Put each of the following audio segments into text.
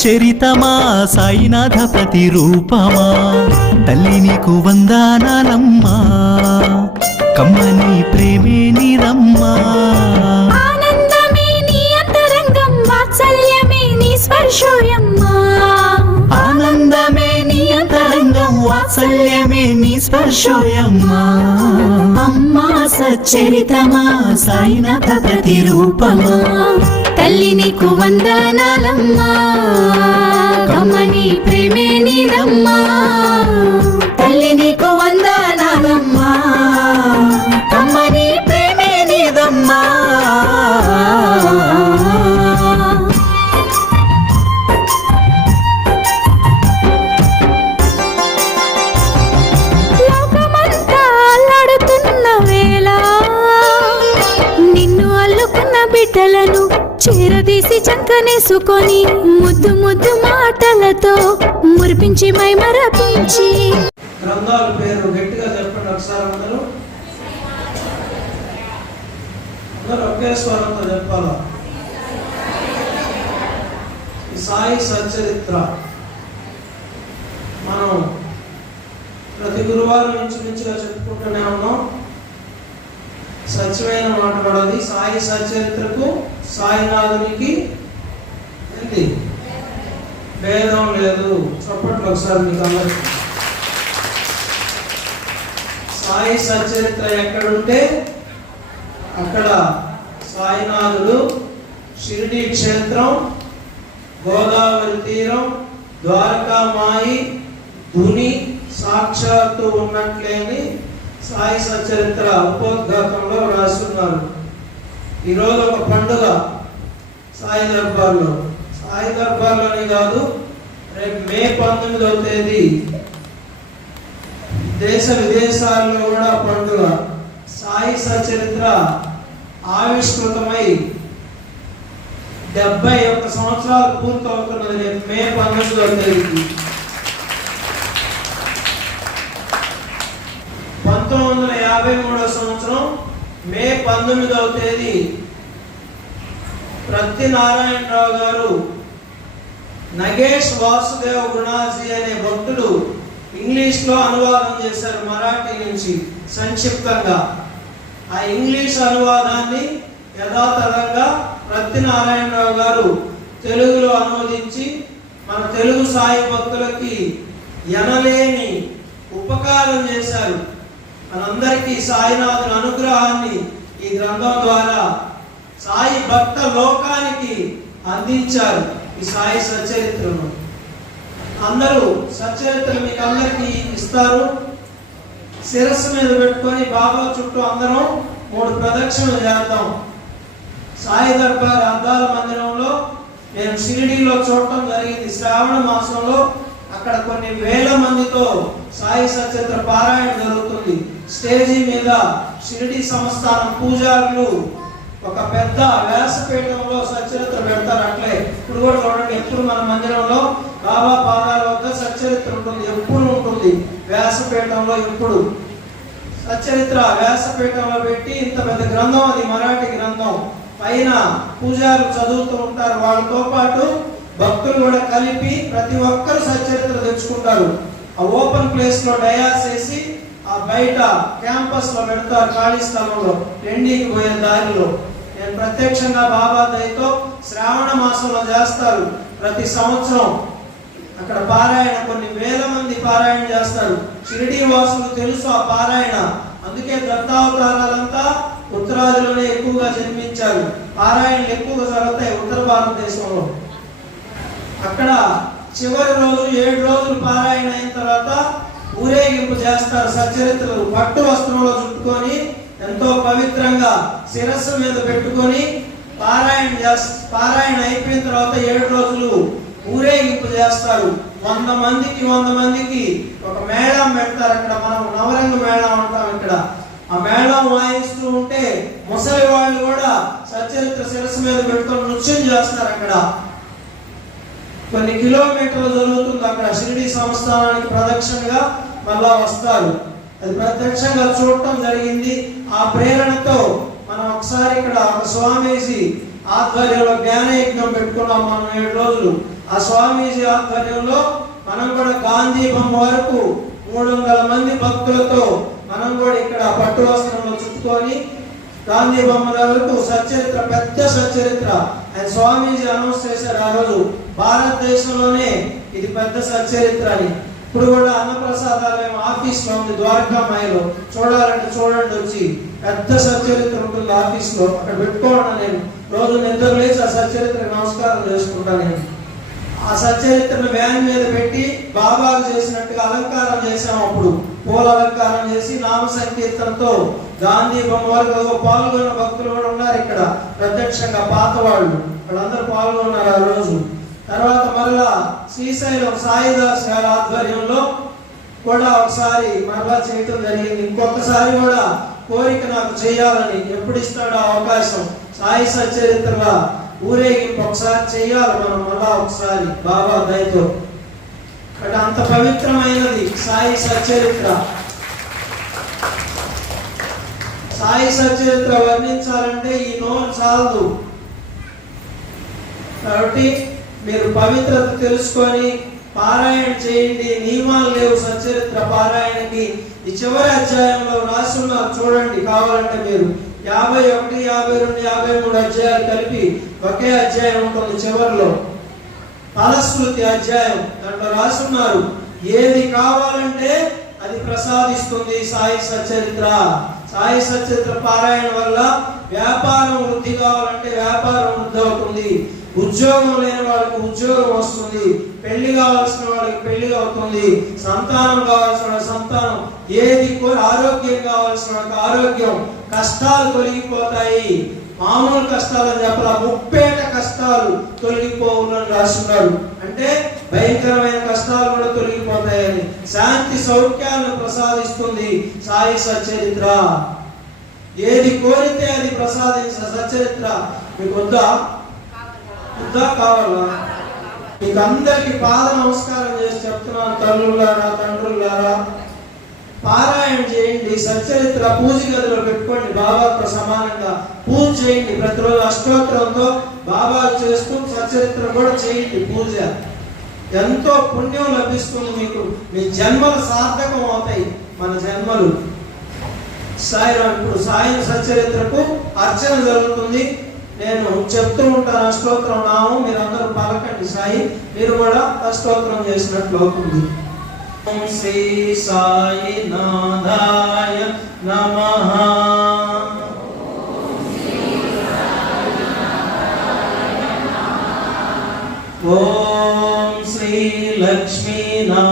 సచ్చరితమా సాయినాథ ప్రతిరూపమా తల్లి నీకు వందనాలమ్మా కమ్మని ప్రేమే నీరమ్మా? ఆనందమే నీ అంతరంగం వాత్సల్యమే నీ స్పర్శోయమ్మా. ఆనందమే నీ అంతరంగం వాత్సల్యమే నీ స్పర్శోయమ్మా. అమ్మా సచ్చరితమా సాయినాథ ప్రతిరూపమా తల్లి నీకు వందనాలమ్మా. కమ్మని ప్రేమే నీదమ్మా. తల్లి నీకు చంకనేసుకొని ముద్దు ముద్దు మాటలతో మురిపించి మై మరపించి గ్రంథాల పేరు గట్టిగా చెప్పండి ఒకసారి అందరూ. అందరూ ఒకే స్వరంతో చెప్పాలా? సాయి సచరిత్ర మనం ప్రతి గురువారం ఇంచుమించుగా చెప్పుకుంటూనే ఉన్నాం. సత్యమైన మాట్లాడాలి సాయి సచరిత్రకు సాయినాథునికి ఏంటి? భేదం లేదు. చప్పట్లు ఒకసారి మీకు అందరికీ. సాయి సచరిత్ర ఎక్కడుంటే అక్కడ సాయినాథుడు షిరిడి క్షేత్రం గోదావరి తీరం ద్వారకామాయి ధుని సాక్షాత్తు ఉన్నట్లేని సాయి సచరిత్ర ఉపోద్ఘాతంలో రాస్తున్నారు ఈరోజు ఒక పండుగ సాయి దర్బార్లో. సాయి దర్బార్లోనే కాదు రేపు మే పంతొమ్మిదవ తేదీ దేశ విదేశాల్లో కూడా పండుగ. సాయి సచరిత్ర ఆవిష్కృతమై డెబ్బై ఒక్క సంవత్సరాలు పూర్తవుతున్నది రేపు మే పంతొమ్మిదవ తేదీకి. పంతొమ్మిది వందల యాభై మూడో సంవత్సరం మే పంతొమ్మిదవ తేదీ. ప్రతి నారాయణరావు గారు నగేష్ వాసుదేవ్ గుణాజీ అనే భక్తుడు ఇంగ్లీష్లో అనువాదం చేశారు మరాఠీ నుంచి సంక్షిప్తంగా. ఆ ఇంగ్లీష్ అనువాదాన్ని యథాతథంగా ప్రతి నారాయణరావు గారు తెలుగులో అనువదించి మన తెలుగు సాయి భక్తులకి ఎనలేని ఉపకారం చేశారు. మనందరికీ సాయినాథుని అనుగ్రహాన్ని ఈ గ్రంథం ద్వారా సాయి భక్త లోకానికి అందించారు ఈ సాయి సచరిత్రను. అందరూ సచరిత్ర మీకు అందరికీ ఇస్తారు. శిరస్సు మీద పెట్టుకొని బాబా చుట్టూ అందరం మూడు ప్రదక్షిణలు చేద్దాం. సాయి దర్బార్ అద్దాల మందిరంలో నేను షిరిడీలో చూడటం జరిగింది. శ్రావణ మాసంలో అక్కడ కొన్ని వేల మందితో సాయి సచరిత్ర పారాయణ జరుగుతుంది. స్టేజీ మీద షిరిడి సంస్థానం పూజారులు ఒక పెద్ద వ్యాసపీఠంలో సచరిత్ర పెడతారు. అట్లే ఇప్పుడు కూడా చూడండి ఎప్పుడు మన మందిరంలో బాబా పాదాల వద్ద సచ్చరిత్ర ఉంటుంది. ఎప్పుడు ఉంటుంది? వ్యాసపీఠంలో ఎప్పుడు? సచ్చరిత్ర వ్యాసపీఠంలో పెట్టి ఇంత పెద్ద గ్రంథం అది మరాఠీ గ్రంథం. పైన పూజారు చదువుతూ ఉంటారు. వాళ్ళతో పాటు భక్తులు కూడా కలిపి ప్రతి ఒక్కరు సచరిత్ర తెచ్చుకుంటారు. ఆ ఓపెన్ ప్లేస్లో డయాస్ వేసి ఆ బయట క్యాంపస్లో పెడతారు ఖాళీ స్థలంలో ఎండికి పోయే దారిలో. నేను ప్రత్యక్షంగా బాబా దయతో శ్రావణ మాసంలో చేస్తారు. ప్రతి సంవత్సరం అక్కడ పారాయణ కొన్ని వేల మంది పారాయణ చేస్తారు. షిరిడి వాసులు తెలుసు ఆ పారాయణ. అందుకే దత్తావతారాలంతా ఉత్తరాదిలోనే ఎక్కువగా జన్మించారు. పారాయణలు ఎక్కువగా జరుగుతాయి ఉత్తర భారతదేశంలో. అక్కడ చివరి రోజు ఏడు రోజులు పారాయణ అయిన తర్వాత ఊరేగింపు చేస్తారు సచరిత్రలు. పట్టు వస్త్రంలో చుట్టుకొని ఎంతో పవిత్రంగా శిరస్సు మీద పెట్టుకొని పారాయణ పారాయణ అయిపోయిన తర్వాత ఏడు రోజులు ఊరేగింపు చేస్తారు. వంద మందికి వంద మందికి ఒక మేళం పెడతారు అక్కడ. మనం నవరంగ మేళం అంటాం ఇక్కడ. ఆ మేళం వాయిస్తూ ఉంటే ముసలి వాళ్ళు కూడా సచరిత్ర శిరస్సు మీద పెట్టుకొని నృత్యం చేస్తారు అక్కడ. కొన్ని కిలోమీటర్లు జరుగుతుంది అక్కడ. షిరిడి సంస్థానానికి ప్రదక్షిణగా మళ్ళా వస్తారు. అది ప్రత్యక్షంగా చూడటం జరిగింది. ఆ ప్రేరణతో మనం ఒకసారి ఇక్కడ ఒక స్వామీజీ ఆధ్వర్యంలో జ్ఞాన యజ్ఞం పెట్టుకున్నాం మనం ఏడు రోజులు. ఆ స్వామీజీ ఆధ్వర్యంలో మనం కూడా గాంధీ బొమ్మ వరకు మూడు వందల మంది భక్తులతో మనం కూడా ఇక్కడ పట్టు వస్త్రంలో చుట్టుకొని గాంధీ బొమ్మల వరకు సచరిత్ర పెద్ద సచరిత్ర. ఆయన స్వామీజీ అనౌన్స్ చేశారు ఆ రోజు. భారతదేశంలోనే ఇది పెద్ద సచరిత్ర అని. ఇప్పుడు కూడా అన్నప్రసాదాలయం ఆఫీస్లో ఉంది ద్వారకామాయలో చూడాలంటే చూడండి వచ్చి. పెద్ద సచ్చరిత్ర ఉంటుంది ఆఫీస్లో. అక్కడ పెట్టుకోండి నేను. రోజు నిద్ర లేచి ఆ సచ్చరిత్ర నమస్కారం చేసుకుంటాను నేను. ఆ సచ్చరిత్రను వ్యాన్ మీద పెట్టి బాబాకు చేసినట్టుగా అలంకారం చేసాం అప్పుడు. పూల అలంకారం చేసి నామ సంకీర్తనతో గాంధీ బొమ్మ వరకు పాల్గొన్న భక్తులు కూడా ఉన్నారు ఇక్కడ. ప్రత్యక్షంగా పాత వాళ్ళు. వాళ్ళందరూ పాల్గొన్నారు ఆ రోజు. తర్వాత మరలా శ్రీశైలం సాయిదాస్ గారి ఆధ్వర్యంలో కూడా ఒకసారి మరలా చేయటం జరిగింది. ఇంకొకసారి కూడా కోరిక నాకు చేయాలని ఎప్పుడు ఇస్తాడో ఆ అవకాశం సాయి సచరిత్రగా ఊరేగింపు ఒకసారి చేయాలి మనం మళ్ళా ఒకసారి. బాబా దయతో. అంటే అంత పవిత్రమైనది సాయి సచరిత్ర సాయి సచరిత్ర వర్ణించాలంటే ఈ నోరు చాలదు. కాబట్టి మీరు పవిత్రత తెలుసుకొని పారాయణ చేయండి. నియమాలు లేవు. సచరిత్ర పారాయణకి ఈ చివరి అధ్యాయంలో రాసున్నారు. చూడండి కావాలంటే మీరు యాభై ఒకటి యాభై రెండు యాభై మూడు అధ్యాయాలు కలిపి ఒకే అధ్యాయం ఉంటుంది చివరిలో. ఫలశ్రుతి అధ్యాయం దాంట్లో రాసున్నారు. ఏది కావాలంటే అది ప్రసాదిస్తుంది సాయి సచరిత్ర. సాయి సచరిత్ర పారాయణ వల్ల వ్యాపారం వృద్ధి కావాలంటే వ్యాపారం వృద్ధి అవుతుంది. ఉద్యోగం లేని వాళ్ళకి ఉద్యోగం వస్తుంది పెళ్ళి కావాల్సిన వాళ్ళకి పెళ్ళి అవుతుంది సంతానం కావాల్సిన సంతానం ఏది కోరి ఆరోగ్యం కావాల్సిన వాళ్ళకి ఆరోగ్యం కష్టాలు తొలగిపోతాయి. మామూలు కష్టాలు అని చెప్పాల? ముప్పేట కష్టాలు తొలగిపోవులని రాస్తున్నారు అంటే భయంకరమైన కష్టాలు కూడా తొలగిపోతాయని. శాంతి సౌఖ్యాలను ప్రసాదిస్తుంది సాయి సచరిత్ర ఏది కోరితే అది ప్రసాదించిన సచరిత్ర మీకు వద్దా? వద్దా కావాలా? మీకు అందరికి పాద నమస్కారం చేసి చెప్తున్నాను తల్లులారా తండ్రులారా పారాయణ చేయండి సచరిత్ర పూజ గదిలో పెట్టుకోండి బాబాతో సమానంగా పూజ చేయండి. ప్రతిరోజు అష్టోత్తరంతో బాబా చేస్తూ సచరిత్ర కూడా చేయండి పూజ. ఎంతో పుణ్యం లభిస్తుంది మీకు. మీ జన్మలు సార్థకం అవుతాయి మన జన్మలు. సాయి ఇప్పుడు సాయం సచరిత్రకు అర్చన జరుగుతుంది. నేను చెప్తూ ఉంటాను అష్టోత్తరం నామం మీరు అందరూ పలకండి. సాయి మీరు కూడా అష్టోత్తరం చేసినట్లు అవుతుంది. ఓం శ్రీ సాయి నాదాయ నమ. ఓం శ్రీ లక్ష్మీ నా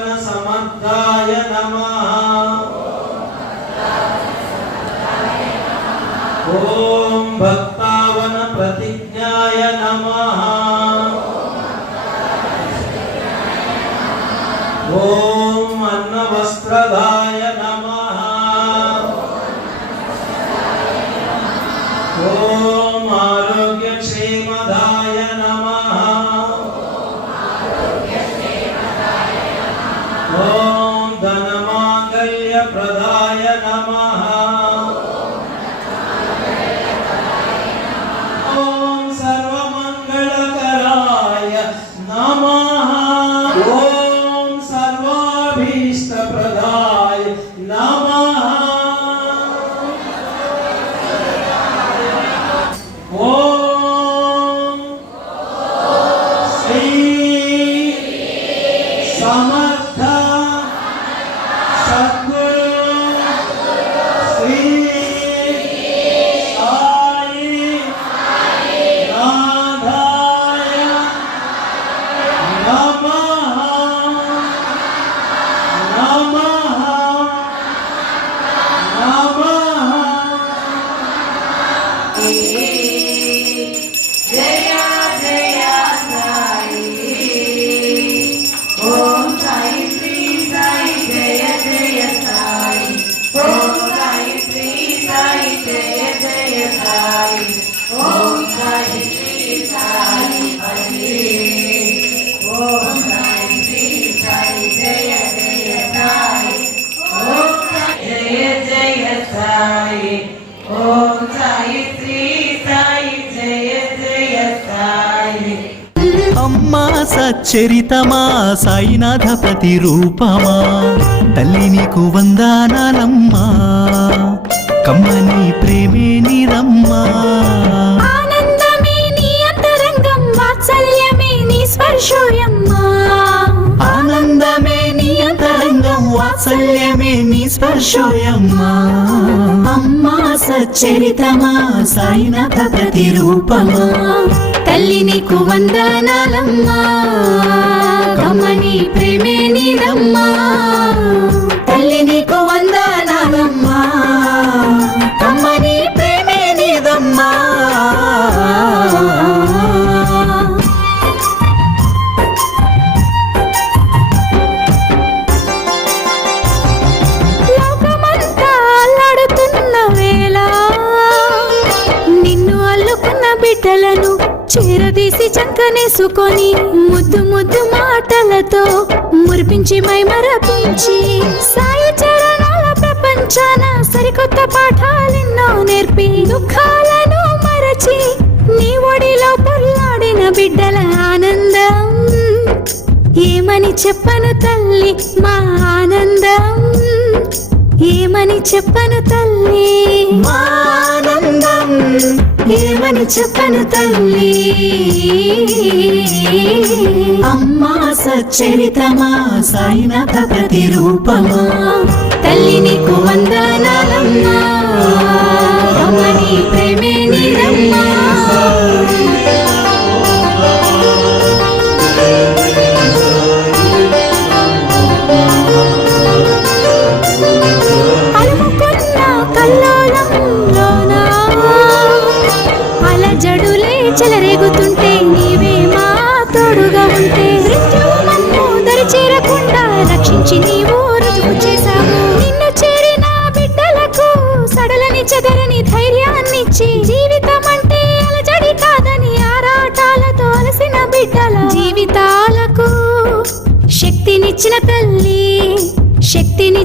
భక్తావన సమర్థాయ నమః. ఓం భక్తావన ప్రతిజ్ఞాయ నమః. ఓం అన్నవస్త్రదాయ प्रदाय नमः ॐ सर्वमङ्गलकराय नमः ॐ सर्वाभीष्टप्रदाय नमः ॐ श्री समा Happy. చరితమా సాయినాథపతి రూపమా? తల్లి నీకు వందానాలమ్మా. కమ్మని ప్రేమే నీదమ్మా ఆనందమే వాత్సల్యమే నీ స్పర్శోయమ్మా. అమ్మా సచ్చరితమా సాయినాథ ప్రతిరూపమా. తల్లి నీకు వందనాలమ్మా. కమ్మని ప్రేమే నీరమ్మా తల్లి నీకు వందనాలమ్మా. బిడ్డలను చీరదీసి చంకనేసుకొని ముద్దు ముద్దు మాటలతో మురిపించి మై మరపించి సాయి చరణాల ప్రపంచాన సరికొత్త పాఠాలెన్నో నేర్పి దుఃఖాలను మరచి నీ ఒడిలో పొల్లాడిన బిడ్డల ఆనందం. ఏమని చెప్పను తల్లి మా ఆనందం? ఏమని చెప్పను తల్లి ఆనందం? ఏమని చెప్పను తల్లి? అమ్మా సచ్చరితమా సాయినాథ ప్రతిరూపమా? తల్లి నీకు వందనాలమ్మా. కమ్మని ప్రేమే నీదమ్మా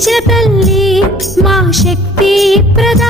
శక్తినిచ్చిన తల్లి మా శక్తి ప్రదా